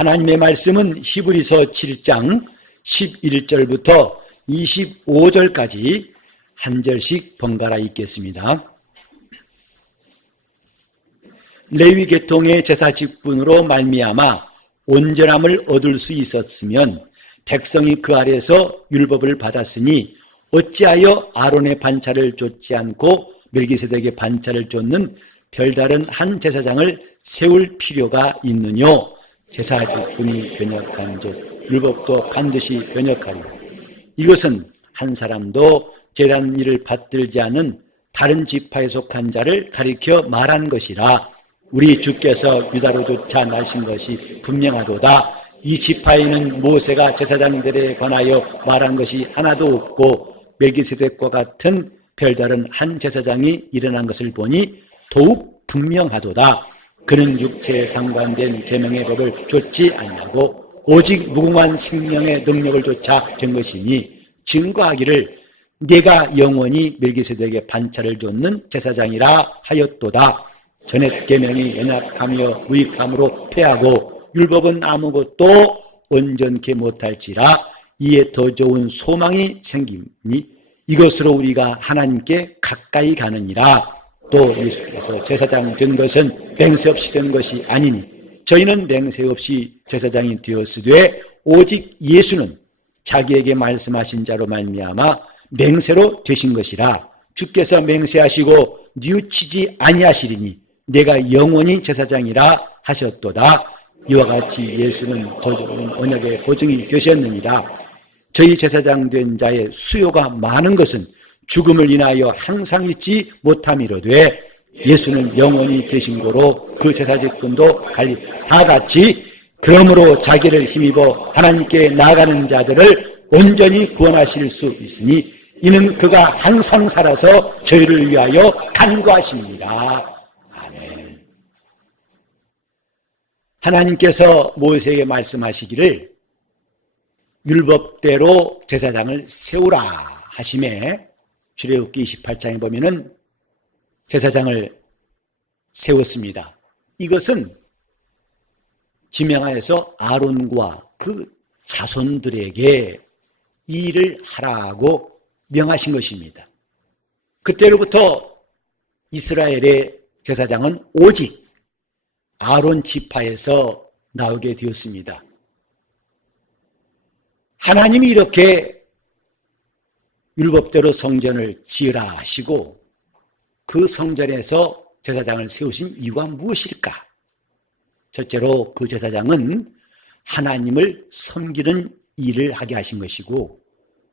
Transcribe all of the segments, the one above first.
하나님의 말씀은 히브리서 7장 11절부터 25절까지 한 절씩 번갈아 읽겠습니다. 레위 계통의 제사 직분으로 말미암아 온전함을 얻을 수 있었으면 백성이 그 아래에서 율법을 받았으니 어찌하여 아론의 반차를 좇지 않고 멜기세덱의 반차를 좇는 별다른 한 제사장을 세울 필요가 있느뇨? 제사 직분이 변역한즉 율법도 반드시 변역하리라. 이것은 한 사람도 제단 일을 받들지 않은 다른 지파에 속한 자를 가리켜 말한 것이라. 우리 주께서 유다로조차 나신 것이 분명하도다. 이 지파에는 모세가 제사장들에 관하여 말한 것이 하나도 없고 멜기세덱과 같은 별다른 한 제사장이 일어난 것을 보니 더욱 분명하도다. 그는 육체에 상관된 계명의 법을 좇지 아니하고 오직 무궁한 생명의 능력을 좇아 된 것이니 증거하기를 내가 영원히 멜기세덱의 반차를 좇는 제사장이라 하였도다. 전에 계명이 연약하며 무익함으로 패하고 율법은 아무것도 온전케 못할지라. 이에 더 좋은 소망이 생기니 이것으로 우리가 하나님께 가까이 가느니라. 또 예수께서 제사장 된 것은 맹세 없이 된 것이 아니니 저희는 맹세 없이 제사장이 되었으되 오직 예수는 자기에게 말씀하신 자로 말미암아 맹세로 되신 것이라. 주께서 맹세하시고 뉘우치지 아니하시리니 내가 영원히 제사장이라 하셨도다. 이와 같이 예수는 더 좋은 언약의 보증이 되셨느니라. 저희 제사장 된 자의 수요가 많은 것은 죽음을 인하여 항상 잊지 못함이로되 예수는 영원히 되신 고로 그 제사직분도 다 같이 그러므로 자기를 힘입어 하나님께 나아가는 자들을 온전히 구원하실 수 있으니 이는 그가 항상 살아서 저희를 위하여 간구하십니다. 아멘. 하나님께서 모세에게 말씀하시기를 율법대로 제사장을 세우라 하심에 출애굽기 28장에 보면은 제사장을 세웠습니다. 이것은 지명하여서 아론과 그 자손들에게 이 일을 하라고 명하신 것입니다. 그때로부터 이스라엘의 제사장은 오직 아론 지파에서 나오게 되었습니다. 하나님이 이렇게 율법대로 성전을 지으라 하시고 그 성전에서 제사장을 세우신 이유가 무엇일까? 첫째로 그 제사장은 하나님을 섬기는 일을 하게 하신 것이고,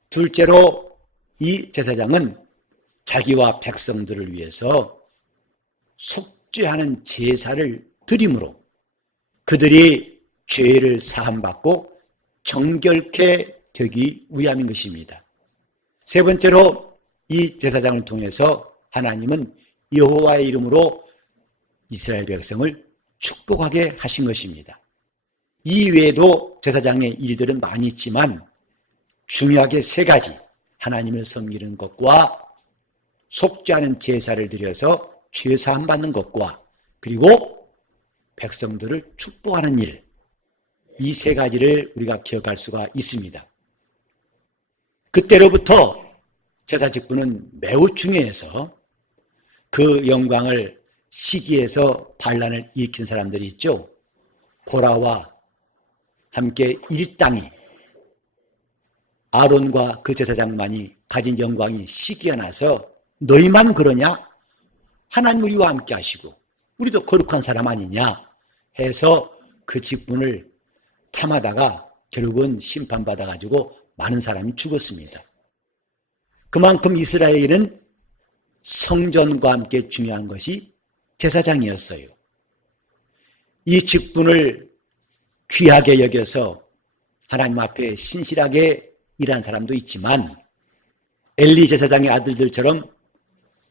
둘째로 이 제사장은 자기와 백성들을 위해서 속죄하는 제사를 드림으로 그들이 죄를 사함받고 정결케 되기 위함인 것입니다. 세 번째로 이 제사장을 통해서 하나님은 여호와의 이름으로 이스라엘 백성을 축복하게 하신 것입니다. 이 외에도 제사장의 일들은 많이 있지만 중요하게 세 가지, 하나님을 섬기는 것과 속죄하는 제사를 드려서 죄사함 받는 것과 그리고 백성들을 축복하는 일, 이 세 가지를 우리가 기억할 수가 있습니다. 그때로부터 제사 직분은 매우 중요해서 그 영광을 시기해서 반란을 일으킨 사람들이 있죠. 고라와 함께 일당이 아론과 그 제사장만이 가진 영광이 시기가 나서 너희만 그러냐? 하나님 우리와 함께 하시고 우리도 거룩한 사람 아니냐? 해서 그 직분을 탐하다가 결국은 심판받아가지고 많은 사람이 죽었습니다. 그만큼 이스라엘은 성전과 함께 중요한 것이 제사장이었어요. 이 직분을 귀하게 여겨서 하나님 앞에 신실하게 일한 사람도 있지만 엘리 제사장의 아들들처럼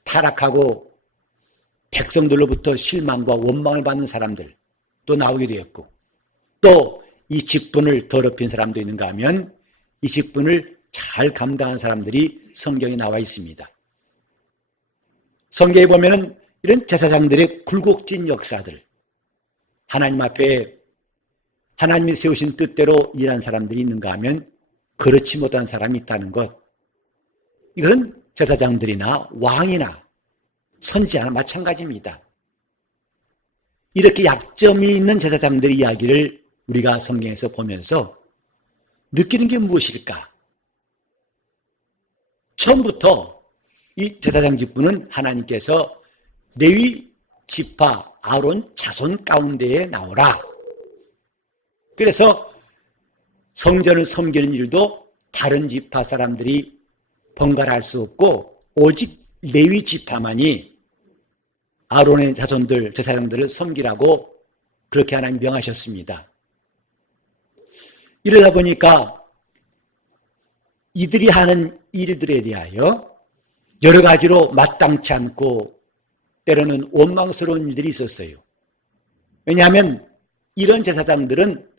타락하고 백성들로부터 실망과 원망을 받는 사람들 또 나오게 되었고, 또 이 직분을 더럽힌 사람도 있는가 하면 이 직분을 잘 감당한 사람들이 성경에 나와 있습니다. 성경에 보면은 이런 제사장들의 굴곡진 역사들, 하나님 앞에 하나님이 세우신 뜻대로 일한 사람들이 있는가 하면 그렇지 못한 사람이 있다는 것. 이건 제사장들이나 왕이나 선지자나 마찬가지입니다. 이렇게 약점이 있는 제사장들의 이야기를 우리가 성경에서 보면서 느끼는 게 무엇일까? 처음부터 이 제사장 직분은 하나님께서 레위 지파 아론 자손 가운데에 나오라. 그래서 성전을 섬기는 일도 다른 지파 사람들이 번갈아 할 수 없고 오직 레위 지파만이 아론의 자손들, 제사장들을 섬기라고 그렇게 하나님 명하셨습니다. 이러다 보니까 이들이 하는 일들에 대하여 여러 가지로 마땅치 않고 때로는 원망스러운 일들이 있었어요. 왜냐하면 이런 제사장들은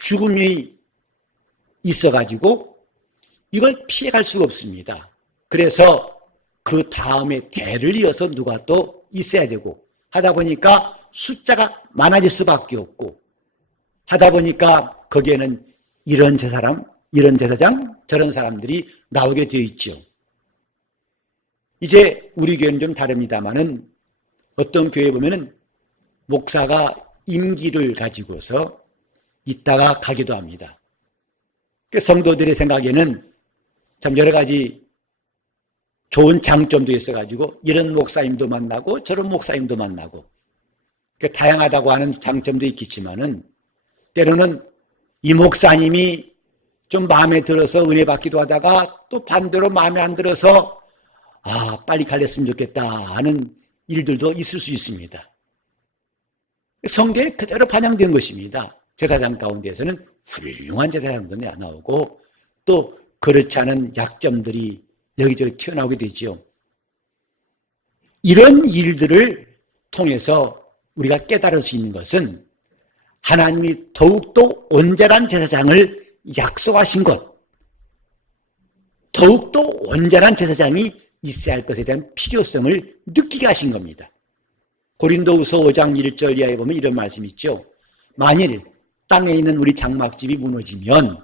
죽음이 있어가지고 이걸 피해갈 수가 없습니다. 그래서 그 다음에 대를 이어서 누가 또 있어야 되고 하다 보니까 숫자가 많아질 수밖에 없고 하다 보니까 거기에는 이런 제사장, 저런 사람들이 나오게 되어 있죠. 이제 우리 교회는 좀 다릅니다만은 어떤 교회에 보면은 목사가 임기를 가지고서 있다가 가기도 합니다. 성도들의 생각에는 참 여러 가지 좋은 장점도 있어가지고 이런 목사님도 만나고 저런 목사님도 만나고 다양하다고 하는 장점도 있겠지만은 때로는 이 목사님이 좀 마음에 들어서 은혜 받기도 하다가 또 반대로 마음에 안 들어서 빨리 갈렸으면 좋겠다 하는 일들도 있을 수 있습니다. 성경에 그대로 반영된 것입니다. 제사장 가운데에서는 훌륭한 제사장도 나오고 또 그렇지 않은 약점들이 여기저기 튀어나오게 되죠. 이런 일들을 통해서 우리가 깨달을 수 있는 것은 하나님이 더욱더 온전한 제사장을 약속하신 것, 더욱더 온전한 제사장이 있어야 할 것에 대한 필요성을 느끼게 하신 겁니다. 고린도후서 5장 1절 이하에 보면 이런 말씀이 있죠. 만일 땅에 있는 우리 장막집이 무너지면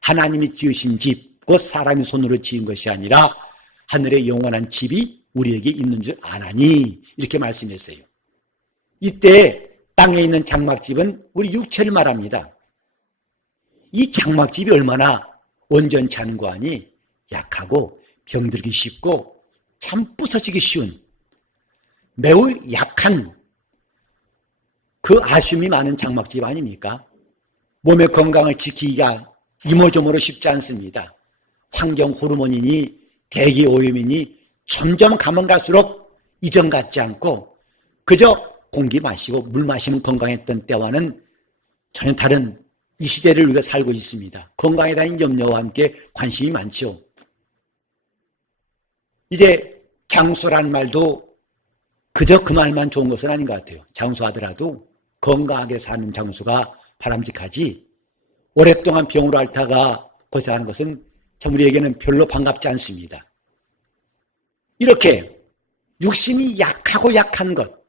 하나님이 지으신 집, 곧 사람의 손으로 지은 것이 아니라 하늘의 영원한 집이 우리에게 있는 줄 아나니 이렇게 말씀했어요. 이때 땅에 있는 장막집은 우리 육체를 말합니다. 이 장막집이 얼마나 온전치 않은 거 아니? 약하고 병들기 쉽고 참 부서지기 쉬운 매우 약한 그 아쉬움이 많은 장막집 아닙니까? 몸의 건강을 지키기가 이모저모로 쉽지 않습니다. 환경 호르몬이니 대기 오염이니 점점 가면 갈수록 이전 같지 않고 그저 공기 마시고 물 마시면 건강했던 때와는 전혀 다른 이 시대를 우리가 살고 있습니다. 건강에 대한 염려와 함께 관심이 많죠. 이제 장수라는 말도 그저 그 말만 좋은 것은 아닌 것 같아요. 장수하더라도 건강하게 사는 장수가 바람직하지 오랫동안 병으로 앓다가 고생하는 것은 참 우리에게는 별로 반갑지 않습니다. 이렇게 육신이 약하고 약한 것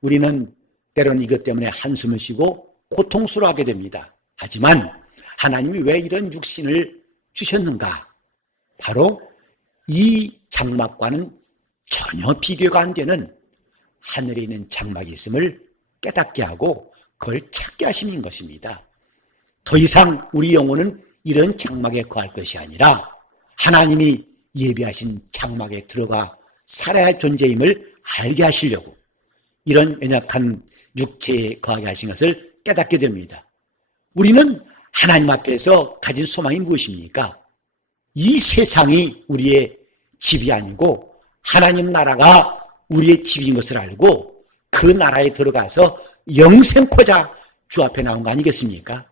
우리는 때로는 이것 때문에 한숨을 쉬고 고통스러워하게 됩니다. 하지만 하나님이 왜 이런 육신을 주셨는가? 바로 이 장막과는 전혀 비교가 안 되는 하늘에 있는 장막이 있음을 깨닫게 하고 그걸 찾게 하시는 것입니다. 더 이상 우리 영혼은 이런 장막에 거할 것이 아니라 하나님이 예비하신 장막에 들어가 살아야 할 존재임을 알게 하시려고 이런 연약한 육체에 거하게 하신 것을 깨닫게 됩니다. 우리는 하나님 앞에서 가진 소망이 무엇입니까? 이 세상이 우리의 집이 아니고 하나님 나라가 우리의 집인 것을 알고 그 나라에 들어가서 영생코자 주 앞에 나온 거 아니겠습니까?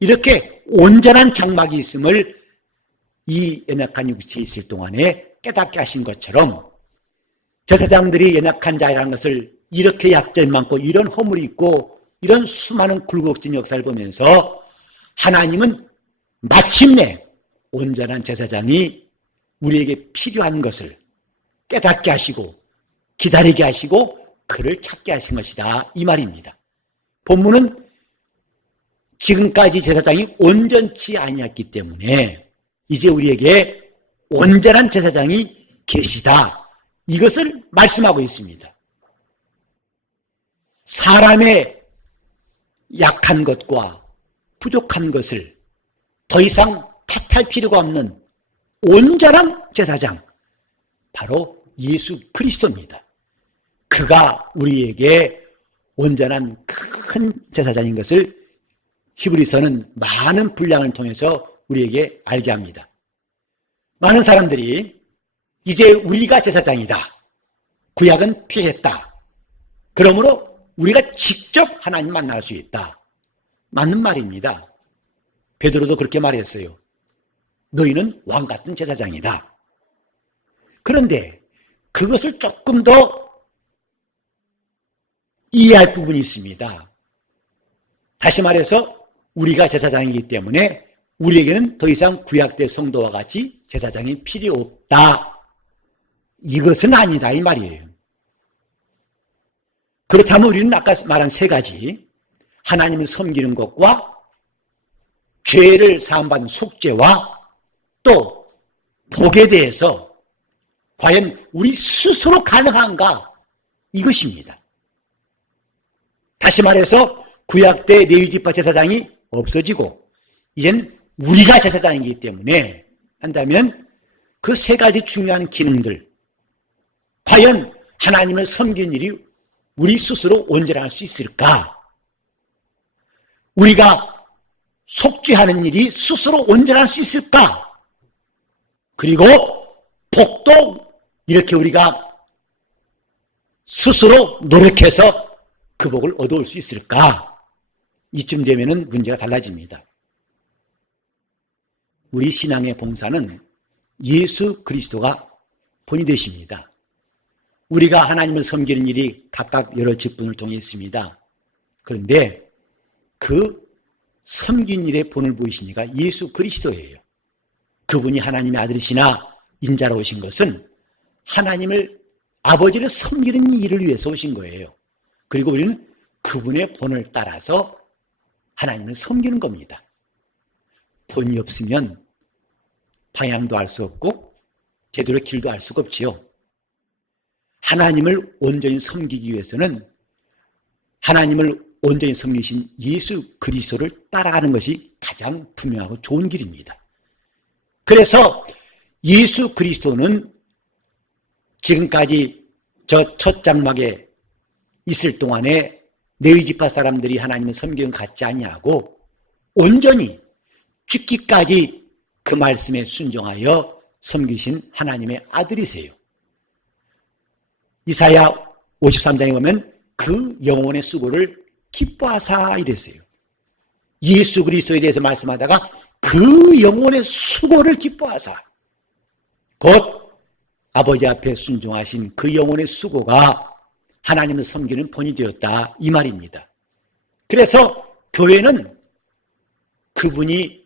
이렇게 온전한 장막이 있음을 이 연약한 육체에 있을 동안에 깨닫게 하신 것처럼 제사장들이 연약한 자라는 것을 이렇게 약점이 많고 이런 허물이 있고 이런 수많은 굴곡진 역사를 보면서 하나님은 마침내 온전한 제사장이 우리에게 필요한 것을 깨닫게 하시고 기다리게 하시고 그를 찾게 하신 것이다 이 말입니다. 본문은 지금까지 제사장이 온전치 아니었기 때문에 이제 우리에게 온전한 제사장이 계시다. 이것을 말씀하고 있습니다. 사람의 약한 것과 부족한 것을 더 이상 탓할 필요가 없는 온전한 제사장, 바로 예수 그리스도입니다. 그가 우리에게 온전한 큰 제사장인 것을 히브리서는 많은 분량을 통해서 우리에게 알게 합니다. 많은 사람들이 이제 우리가 제사장이다, 구약은 피했다, 그러므로 우리가 직접 하나님 만날 수 있다. 맞는 말입니다. 베드로도 그렇게 말했어요. 너희는 왕같은 제사장이다. 그런데 그것을 조금 더 이해할 부분이 있습니다. 다시 말해서 우리가 제사장이기 때문에 우리에게는 더 이상 구약대 성도와 같이 제사장이 필요 없다. 이것은 아니다 이 말이에요. 그렇다면 우리는 아까 말한 세 가지, 하나님을 섬기는 것과 죄를 사함받는 속죄와 또 복에 대해서 과연 우리 스스로 가능한가, 이것입니다. 다시 말해서 구약대 레위지파 제사장이 없어지고 이젠 우리가 제사장이기 때문에 한다면 그 세 가지 중요한 기능들, 과연 하나님을 섬기는 일이 우리 스스로 온전할 수 있을까? 우리가 속죄하는 일이 스스로 온전할 수 있을까? 그리고 복도 이렇게 우리가 스스로 노력해서 그 복을 얻어올 수 있을까? 이쯤 되면은 문제가 달라집니다. 우리 신앙의 봉사는 예수 그리스도가 본이 되십니다. 우리가 하나님을 섬기는 일이 각각 여러 직분을 통해 있습니다. 그런데 그 섬긴 일의 본을 보이신 이가 예수 그리스도예요. 그분이 하나님의 아들이시나 인자로 오신 것은 하나님을, 아버지를 섬기는 일을 위해서 오신 거예요. 그리고 우리는 그분의 본을 따라서 하나님을 섬기는 겁니다. 본이 없으면 방향도 알 수 없고 제대로 길도 알 수가 없지요. 하나님을 온전히 섬기기 위해서는 하나님을 온전히 섬기신 예수 그리스도를 따라가는 것이 가장 분명하고 좋은 길입니다. 그래서 예수 그리스도는 지금까지 저 첫 장막에 있을 동안에 레위지파 사람들이 하나님을 섬기는 것 같지 아니하고 온전히 죽기까지 그 말씀에 순종하여 섬기신 하나님의 아들이세요. 이사야 53장에 보면 그 영혼의 수고를 기뻐하사 이랬어요. 예수 그리스도에 대해서 말씀하다가 그 영혼의 수고를 기뻐하사, 곧 아버지 앞에 순종하신 그 영혼의 수고가 하나님을 섬기는 본이 되었다 이 말입니다. 그래서 교회는 그분이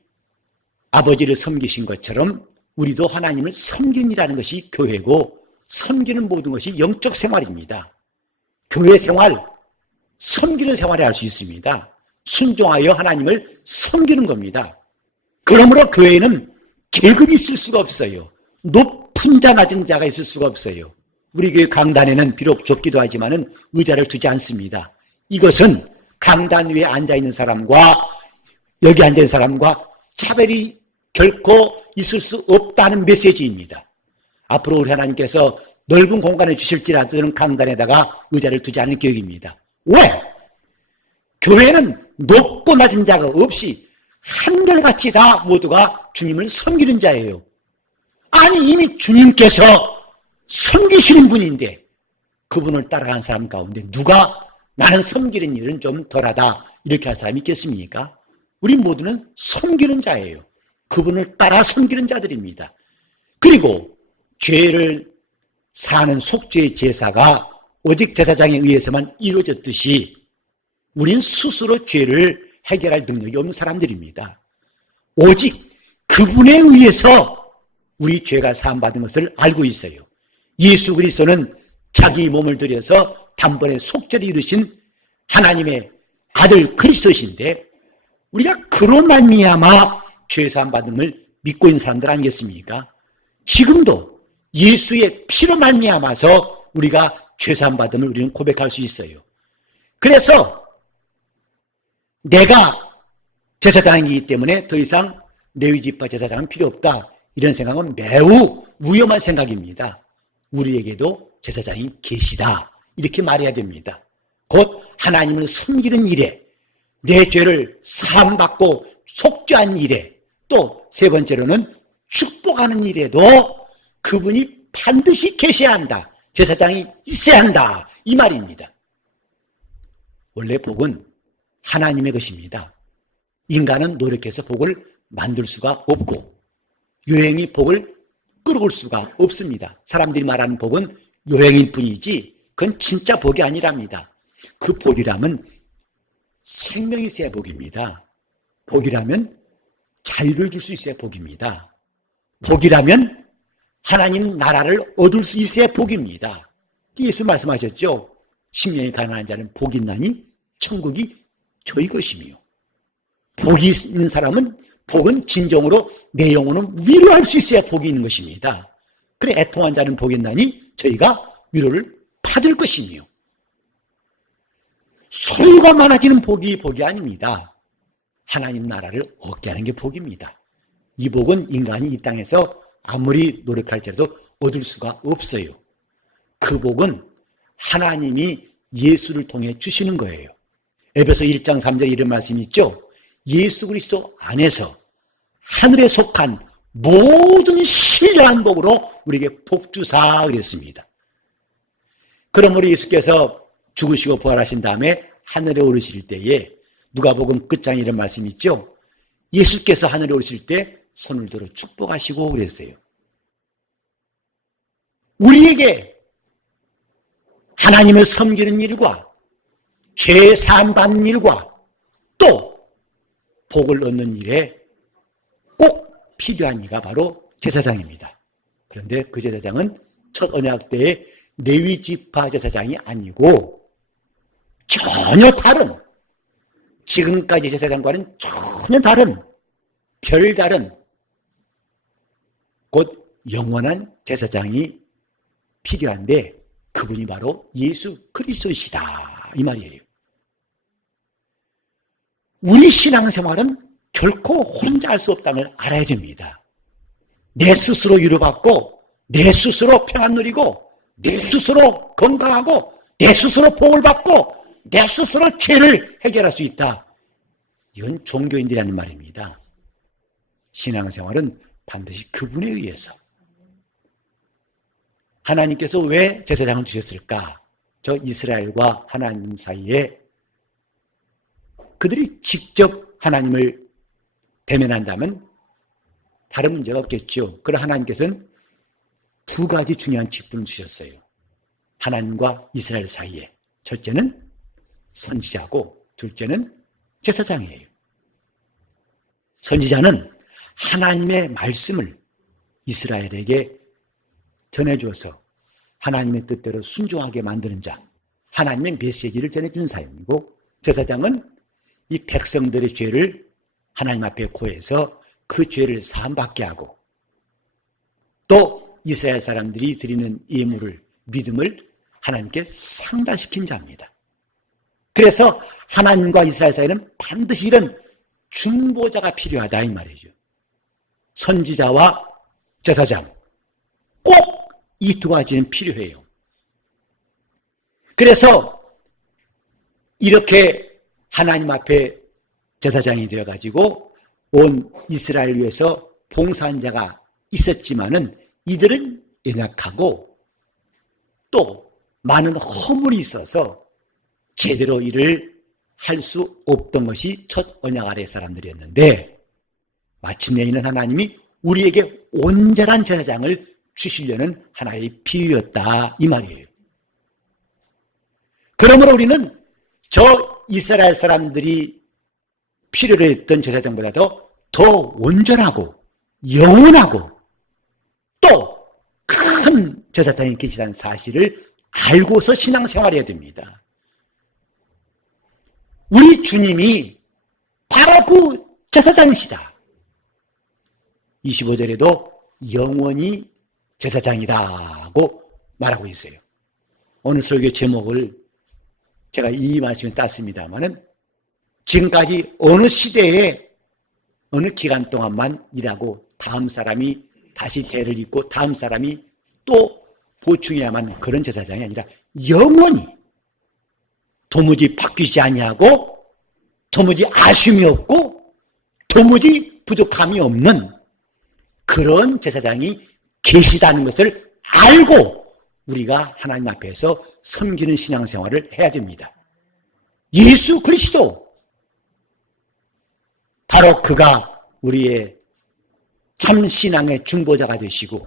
아버지를 섬기신 것처럼 우리도 하나님을 섬긴이라는 것이 교회고, 섬기는 모든 것이 영적 생활입니다. 교회 생활, 섬기는 생활을 할 수 있습니다. 순종하여 하나님을 섬기는 겁니다. 그러므로 교회에는 계급이 있을 수가 없어요. 높은 자 낮은 자가 있을 수가 없어요. 우리 교회 강단에는 비록 좁기도 하지만 의자를 두지 않습니다. 이것은 강단 위에 앉아있는 사람과 여기 앉아있는 사람과 차별이 결코 있을 수 없다는 메시지입니다. 앞으로 우리 하나님께서 넓은 공간을 주실지라도 강단에다가 의자를 두지 않을 계획입니다. 왜? 교회는 높고 낮은 자가 없이 한결같이 다 모두가 주님을 섬기는 자예요. 아니 이미 주님께서 섬기시는 분인데 그분을 따라가는 사람 가운데 누가 나는 섬기는 일은 좀 덜하다 이렇게 할 사람이 있겠습니까? 우리 모두는 섬기는 자예요. 그분을 따라 섬기는 자들입니다. 그리고 죄를 사는 속죄의 제사가 오직 제사장에 의해서만 이루어졌듯이 우린 스스로 죄를 해결할 능력이 없는 사람들입니다. 오직 그분에 의해서 우리 죄가 사함받은 것을 알고 있어요. 예수 그리스도는 자기 몸을 들여서 단번에 속죄를 이루신 하나님의 아들 그리스도이신데 우리가 그로 말미암아 죄사함 받음을 믿고 있는 사람들 아니겠습니까? 지금도 예수의 피로 말미암아서 우리가 죄사함 받음을 우리는 고백할 수 있어요. 그래서 내가 제사장이기 때문에 더 이상 레위 지파 제사장은 필요 없다, 이런 생각은 매우 위험한 생각입니다. 우리에게도 제사장이 계시다, 이렇게 말해야 됩니다. 곧 하나님을 섬기는 일에, 내 죄를 사함받고 속죄한 일에, 또 세 번째로는 축복하는 일에도 그분이 반드시 계셔야 한다, 제사장이 있어야 한다, 이 말입니다. 원래 복은 하나님의 것입니다. 인간은 노력해서 복을 만들 수가 없고 요행이 복을 끌어올 수가 없습니다. 사람들이 말하는 복은 요행일 뿐이지 그건 진짜 복이 아니랍니다. 그 복이라면 생명이 있어야 복입니다. 복이라면 자유를 줄 수 있어야 복입니다. 복이라면 하나님 나라를 얻을 수 있어야 복입니다. 예수 말씀하셨죠. 심령이 가난한 자는 복이 있나니 천국이 저희 것이며, 복이 있는 사람은, 복은 진정으로 내 영혼은 위로할 수 있어야 복이 있는 것입니다. 그래 애통한 자는 복이 있나니 저희가 위로를 받을 것이며, 소유가 많아지는 복이 아닙니다. 하나님 나라를 얻게 하는 게 복입니다. 이 복은 인간이 이 땅에서 아무리 노력할지라도 얻을 수가 없어요. 그 복은 하나님이 예수를 통해 주시는 거예요. 에베소 1장 3절에 이런 말씀이 있죠. 예수 그리스도 안에서 하늘에 속한 모든 신령한 복으로 우리에게 복 주사 그랬습니다. 그러므로 예수께서 죽으시고 부활하신 다음에 하늘에 오르실 때에 누가복음 끝장에 이런 말씀이 있죠. 예수께서 하늘에 오르실 때 손을 들어 축복하시고 그랬어요. 우리에게 하나님을 섬기는 일과 죄 사함 받는 일과 또 복을 얻는 일에 꼭 필요한 이가 바로 제사장입니다. 그런데 그 제사장은 첫 언약 때의 레위 지파 제사장이 아니고 전혀 다른, 지금까지 제사장과는 전혀 다른, 별다른, 곧 영원한 제사장이 필요한데 그분이 바로 예수 그리스도이시다, 이 말이에요. 우리 신앙생활은 결코 혼자 할 수 없다는 걸 알아야 됩니다. 내 스스로 위로받고 내 스스로 평안 누리고 내 스스로 건강하고 내 스스로 복을 받고 내 스스로 죄를 해결할 수 있다. 이건 종교인들이라는 말입니다. 신앙생활은 반드시 그분에 의해서. 하나님께서 왜 제사장을 주셨을까? 저 이스라엘과 하나님 사이에 그들이 직접 하나님을 대면한다면 다른 문제가 없겠죠. 그러나 하나님께서는 두 가지 중요한 직분을 주셨어요. 하나님과 이스라엘 사이에. 첫째는 선지자고 둘째는 제사장이에요. 선지자는 하나님의 말씀을 이스라엘에게 전해줘서 하나님의 뜻대로 순종하게 만드는 자, 하나님의 메시지를 전해주는 사람이고, 제사장은 이 백성들의 죄를 하나님 앞에 고해서 그 죄를 사함받게 하고 또 이스라엘 사람들이 드리는 예물을, 믿음을 하나님께 상달시킨 자입니다. 그래서 하나님과 이스라엘 사이에는 반드시 이런 중보자가 필요하다, 이 말이죠. 선지자와 제사장, 꼭 이 두 가지는 필요해요. 그래서 이렇게 하나님 앞에 제사장이 되어가지고 온 이스라엘 위해서 봉사한 자가 있었지만은 이들은 연약하고 또 많은 허물이 있어서 제대로 일을 할 수 없던 것이 첫 언약 아래 사람들이었는데, 마침내 이는 하나님이 우리에게 온전한 제사장을 주시려는 하나의 비유였다, 이 말이에요. 그러므로 우리는 저 이스라엘 사람들이 필요로 했던 제사장보다도 더 온전하고 영원하고 또 큰 제사장이 계시다는 사실을 알고서 신앙생활해야 됩니다. 우리 주님이 바로 그 제사장이시다. 25절에도 영원히 제사장이다고 말하고 있어요. 오늘 설교 제목을 제가 이 말씀에 땄습니다마는 지금까지 어느 시대에 어느 기간 동안만 일하고 다음 사람이 다시 대를 잇고 다음 사람이 또 보충해야만 그런 제사장이 아니라 영원히 도무지 바뀌지 아니하고 도무지 아쉬움이 없고 도무지 부족함이 없는 그런 제사장이 계시다는 것을 알고 우리가 하나님 앞에서 섬기는 신앙생활을 해야 됩니다. 예수 그리스도 바로 그가 우리의 참 신앙의 중보자가 되시고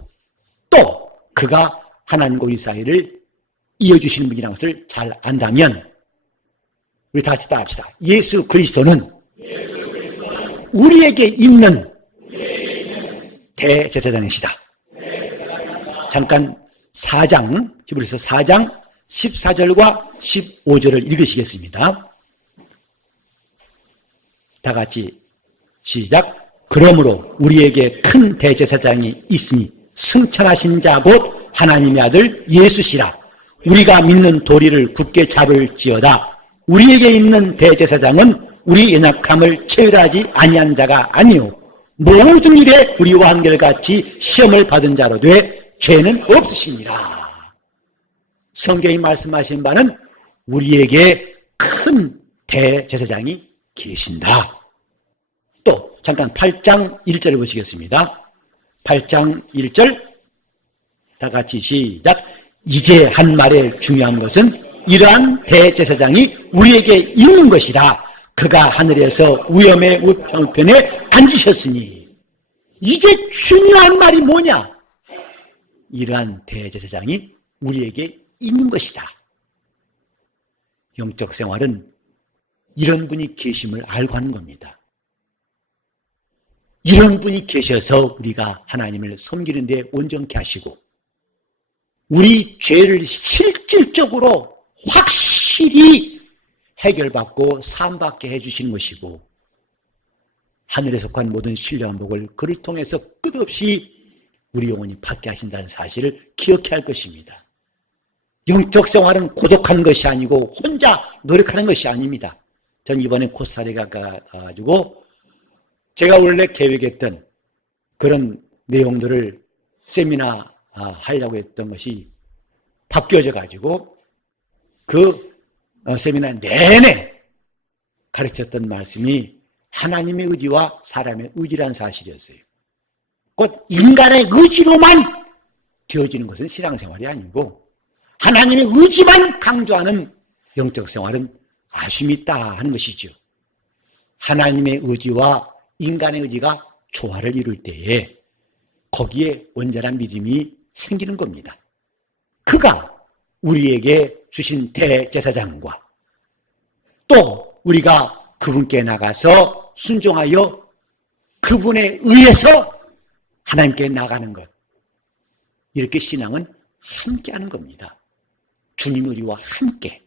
또 그가 하나님과 우리 사이를 이어주시는 분이라는 것을 잘 안다면 우리 다 같이 따라합시다. 예수 그리스도는 우리에게 있는 대제사장이시다. 잠깐 4장, 히브리서 4장 14절과 15절을 읽으시겠습니다. 다 같이 시작. 그러므로 우리에게 큰 대제사장이 있으니 승천하신 자 곧 하나님의 아들 예수시라. 우리가 믿는 도리를 굳게 잡을지어다. 우리에게 있는 대제사장은 우리 연약함을 체휼하지 아니한 자가 아니요 모든 일에 우리와 한결같이 시험을 받은 자로 돼 죄는 없으시니라. 성경이 말씀하신 바는 우리에게 큰 대제사장이 계신다. 또 잠깐 8장 1절을 보시겠습니다. 8장 1절 다 같이 시작. 이제 한 말의 중요한 것은 이러한 대제사장이 우리에게 있는 것이라. 그가 하늘에서 위엄의 우편에 앉으셨으니. 이제 중요한 말이 뭐냐? 이러한 대제사장이 우리에게 있는 것이다. 영적 생활은 이런 분이 계심을 알고 하는 겁니다. 이런 분이 계셔서 우리가 하나님을 섬기는 데 온전케 하시고 우리 죄를 실질적으로 확실히 해결받고 사함받게 해주시는 것이고 하늘에 속한 모든 신령한 복을 그를 통해서 끝없이 우리 영혼이 받게 하신다는 사실을 기억해야 할 것입니다. 영적 생활은 고독한 것이 아니고 혼자 노력하는 것이 아닙니다. 전 이번에 코스타리카 가가지고 제가 원래 계획했던 그런 내용들을 세미나 하려고 했던 것이 바뀌어져 가지고 그 세미나 내내 가르쳤던 말씀이 하나님의 의지와 사람의 의지라는 사실이었어요. 곧 인간의 의지로만 되어지는 것은 신앙생활이 아니고 하나님의 의지만 강조하는 영적 생활은 아쉬움이 있다 하는 것이죠. 하나님의 의지와 인간의 의지가 조화를 이룰 때에 거기에 온전한 믿음이 생기는 겁니다. 그가 우리에게 주신 대제사장과 또 우리가 그분께 나가서 순종하여 그분에 의해서 하나님께 나가는 것, 이렇게 신앙은 함께하는 겁니다. 주님 우리와 함께.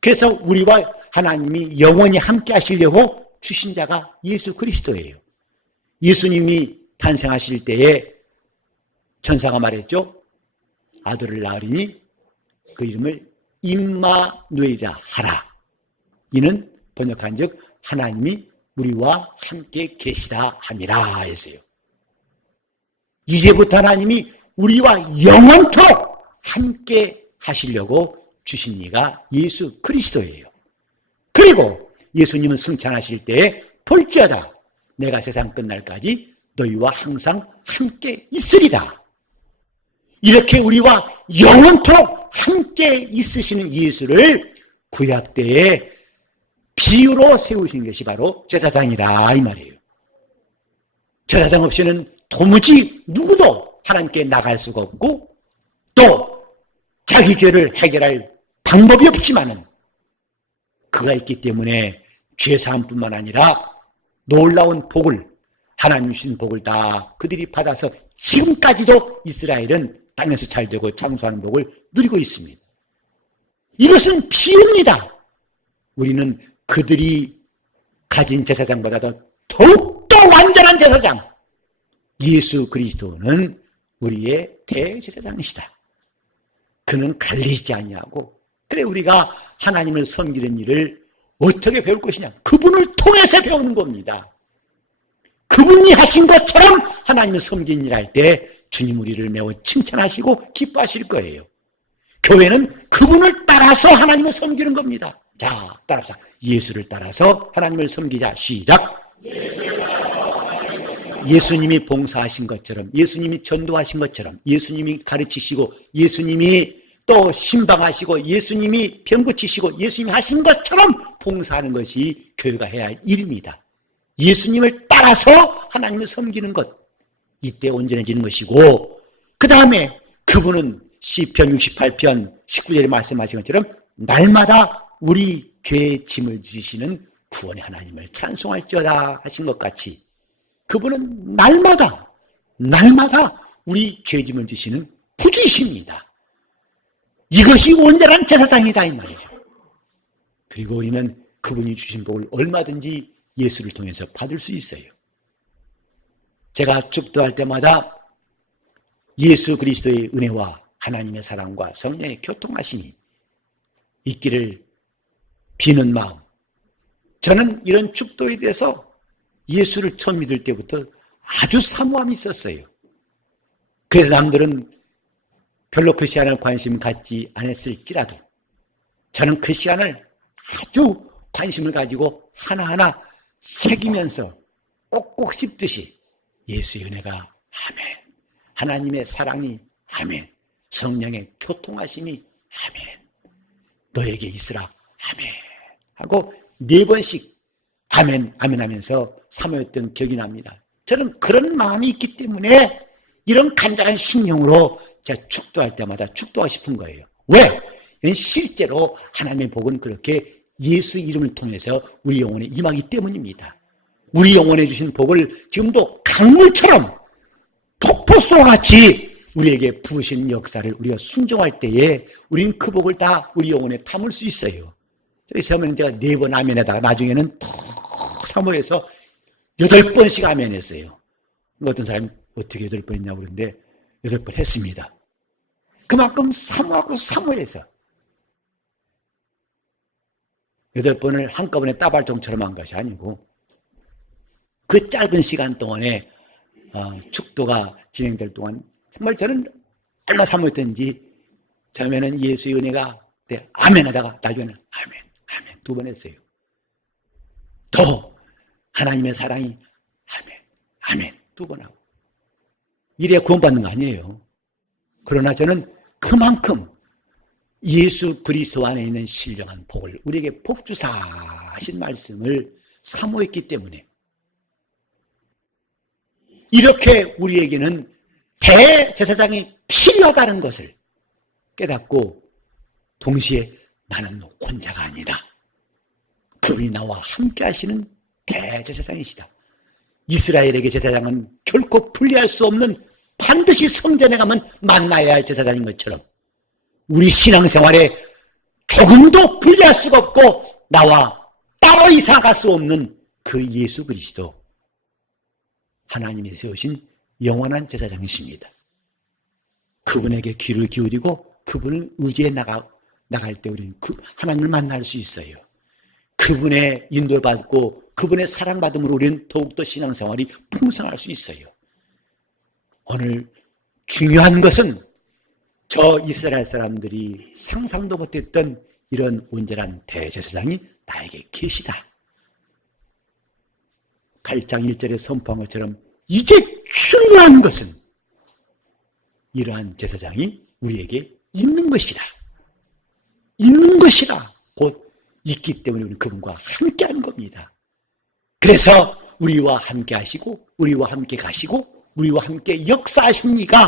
그래서 우리와 하나님이 영원히 함께 하시려고 주신 자가 예수 그리스도예요. 예수님이 탄생하실 때에 천사가 말했죠. 아들을 낳으리니 그 이름을 임마누엘이라 하라. 이는 번역한즉 하나님이 우리와 함께 계시다 함이라 했어요. 이제부터 하나님이 우리와 영원토록 함께 하시려고 주신 이가 예수 그리스도예요. 그리고 예수님은 승천하실 때에 볼지어다 내가 세상 끝날까지 너희와 항상 함께 있으리라. 이렇게 우리와 영원토록 함께 있으시는 예수를 구약 때에 비유로 세우신 것이 바로 제사장이라 이 말이에요. 제사장 없이는 도무지 누구도 하나님께 나갈 수가 없고 또 자기 죄를 해결할 방법이 없지만은 그가 있기 때문에 죄사함뿐만 아니라 놀라운 복을 하나님 주신 복을 다 그들이 받아서 지금까지도 이스라엘은 땅에서 잘되고 장수하는 복을 누리고 있습니다. 이것은 비유입니다. 우리는 그들이 가진 제사장보다도 더욱더 완전한 제사장, 예수 그리스도는 우리의 대제사장이시다. 그는 갈리지 아니하고, 그래 우리가 하나님을 섬기는 일을 어떻게 배울 것이냐? 그분을 통해서 배우는 겁니다. 그분이 하신 것처럼 하나님을 섬기는 일 할 때 주님 우리를 매우 칭찬하시고 기뻐하실 거예요. 교회는 그분을 따라서 하나님을 섬기는 겁니다. 자, 따라서 예수를 따라서 하나님을 섬기자. 시작. 예수님이 봉사하신 것처럼, 예수님이 전도하신 것처럼, 예수님이 가르치시고, 예수님이 또 신방하시고, 예수님이 병 고치시고, 예수님이 하신 것처럼 봉사하는 것이 교회가 해야 할 일입니다. 예수님을 따라서 하나님을 섬기는 것, 이때 온전해지는 것이고, 그 다음에 그분은 시편 68편 19절에 말씀하신 것처럼 날마다 우리 죄의 짐을 지시는 구원의 하나님을 찬송할지어다 하신 것 같이, 그분은 날마다 우리 죄짐을 지시는 구주이십니다. 이것이 온전한 제사장이다 이 말이죠. 그리고 우리는 그분이 주신 복을 얼마든지 예수를 통해서 받을 수 있어요. 제가 축도할 때마다 예수 그리스도의 은혜와 하나님의 사랑과 성령의 교통하심이 있기를 비는 마음, 저는 이런 축도에 대해서 예수를 처음 믿을 때부터 아주 사모함이 있었어요. 그래서 남들은 별로 그 시간을 관심을 갖지 않았을지라도 저는 그 시간을 아주 관심을 가지고 하나하나 새기면서 꼭꼭 씹듯이 예수의 은혜가 아멘, 하나님의 사랑이 아멘, 성령의 교통하심이 아멘, 너에게 있으라 아멘 하고 4번씩 아멘 아멘 하면서 사모했던 기억이 납니다. 저는 그런 마음이 있기 때문에 이런 간절한 심령으로 제가 축도할 때마다 축도하고 싶은 거예요. 왜? 실제로 하나님의 복은 그렇게 예수 이름을 통해서 우리 영혼에 임하기 때문입니다. 우리 영혼에 주신 복을 지금도 강물처럼 폭포수같이 우리에게 부으시는 역사를 우리가 순종할 때에 우리는 그 복을 다 우리 영혼에 담을 수 있어요. 저기 처음에는 제가 4번 아멘에다가 나중에는 더 사모해서 8번씩 아멘했어요. 어떤 사람이 어떻게 8번 했냐고 그러는데 8번 했습니다. 그만큼 사모하고 사모해서 8번을 한꺼번에 따발종처럼 한 것이 아니고 그 짧은 시간 동안에 축도가 진행될 동안 정말 저는 얼마나 사모했던지 처음에는 예수의 은혜가 아멘 하다가 나중에는 아멘 2번 했어요. 더 하나님의 사랑이 아멘 2번 하고 이래 구원받는 거 아니에요. 그러나 저는 그만큼 예수 그리스도 안에 있는 신령한 복을 우리에게 복주사 하신 말씀을 사모했기 때문에 이렇게 우리에게는 대제사장이 필요하다는 것을 깨닫고 동시에 나는 혼자가 아니다. 그분이 나와 함께 하시는 대제사장이시다. 이스라엘에게 제사장은 결코 분리할 수 없는 반드시 성전에 가면 만나야 할 제사장인 것처럼 우리 신앙생활에 조금도 분리할 수가 없고 나와 따로 이사갈 수 없는 그 예수 그리스도 하나님이 세우신 영원한 제사장이십니다. 그분에게 귀를 기울이고 그분을 의지해 나갈 때 우리는 하나님을 만날 수 있어요. 그분의 인도를 받고 그분의 사랑받음으로 우리는 더욱더 신앙생활이 풍성할 수 있어요. 오늘 중요한 것은 저 이스라엘 사람들이 상상도 못했던 이런 온전한 대제사장이 나에게 계시다. 8장 1절에 선포한 것처럼 이제 중요한 것은 이러한 제사장이 우리에게 있는 것이다. 있는 것이다. 곧 있기 때문에 우리는 그분과 함께 하는 겁니다. 그래서 우리와 함께 하시고 우리와 함께 가시고 우리와 함께 역사하십니까?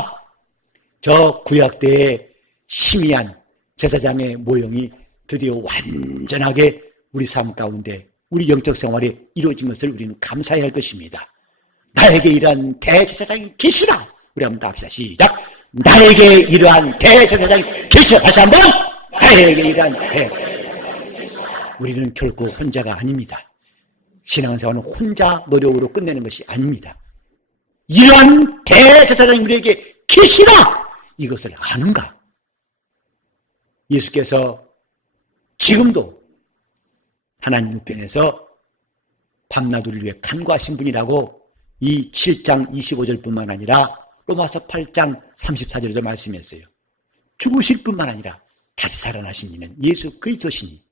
저 구약대의 심의한 제사장의 모형이 드디어 완전하게 우리 삶 가운데 우리 영적 생활에 이루어진 것을 우리는 감사해야 할 것입니다. 나에게 이러한 대제사장이 계시라. 우리 한번 다 합시다. 시작. 나에게 이러한 대제사장이 계시라. 다시 한번. 나에게 이러한 우리는 결코 혼자가 아닙니다. 신앙생활은 혼자 노력으로 끝내는 것이 아닙니다. 이러한 대제사장이 우리에게 계시다! 이것을 아는가? 예수께서 지금도 하나님 우편에서 밤낮 우리를 위해 간구하신 분이라고 이 7장 25절뿐만 아니라 로마서 8장 34절에도 말씀했어요. 죽으실 뿐만 아니라 다시 살아나신 이는 예수 그리스도시니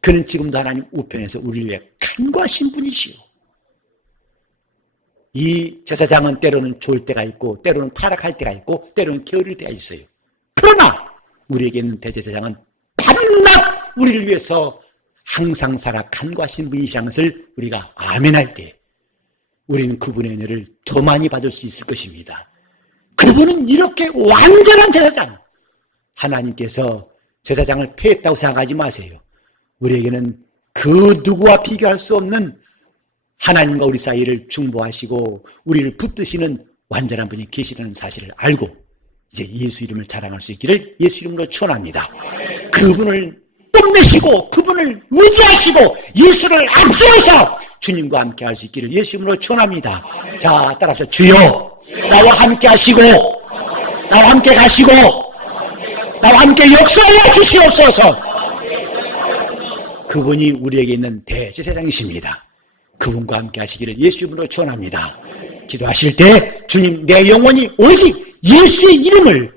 그는 지금도 하나님 우편에서 우리를 위해 간구하신 분이시오. 이 제사장은 때로는 좋을 때가 있고 때로는 타락할 때가 있고 때로는 게으를 때가 있어요. 그러나 우리에게 있는 대제사장은 밤낮 우리를 위해서 항상 살아 간구하신 분이시라는 것을 우리가 아멘할 때 우리는 그분의 은혜를 더 많이 받을 수 있을 것입니다. 그분은 이렇게 완전한 제사장, 하나님께서 제사장을 폐했다고 생각하지 마세요. 우리에게는 그 누구와 비교할 수 없는 하나님과 우리 사이를 중보하시고 우리를 붙드시는 완전한 분이 계시다는 사실을 알고 이제 예수 이름을 자랑할 수 있기를 예수 이름으로 축원합니다. 그분을 뽐내시고 그분을 의지하시고 예수를 앞세워서 주님과 함께 할 수 있기를 예수 이름으로 축원합니다. 자, 따라서 주여 나와 함께 하시고 나와 함께 가시고 나와 함께 역사하여 주시옵소서. 그분이 우리에게 있는 대제사장이십니다. 그분과 함께 하시기를 예수 이름으로 축원합니다. 기도하실 때 주님 내 영혼이 오직 예수의 이름을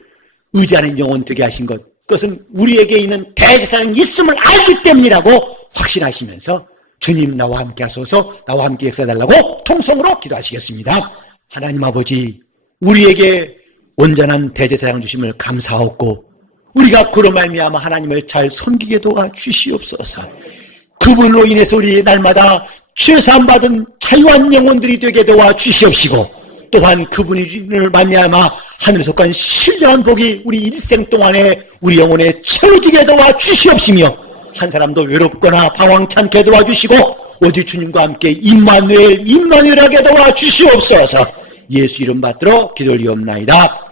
의지하는 영혼 되게 하신 것, 그것은 우리에게 있는 대제사장이 있음을 알기 때문이라고 확신하시면서 주님 나와 함께 하소서, 나와 함께 역사해달라고 통성으로 기도하시겠습니다. 하나님 아버지, 우리에게 온전한 대제사장을 주심을 감사하옵고 우리가 그로 말미암아 하나님을 잘 섬기게 도와주시옵소서. 그분으로 인해서 우리 날마다 죄사함 받은 자유한 영혼들이 되게 도와주시옵시고 또한 그분을 말미암아 하늘에 속한 신령한 복이 우리 일생 동안에 우리 영혼에 채워지게 도와주시옵시며 한 사람도 외롭거나 방황찮게 도와주시고 오직 주님과 함께 임마누엘하게 도와주시옵소서. 예수 이름 받들어 기도를 이옵나이다.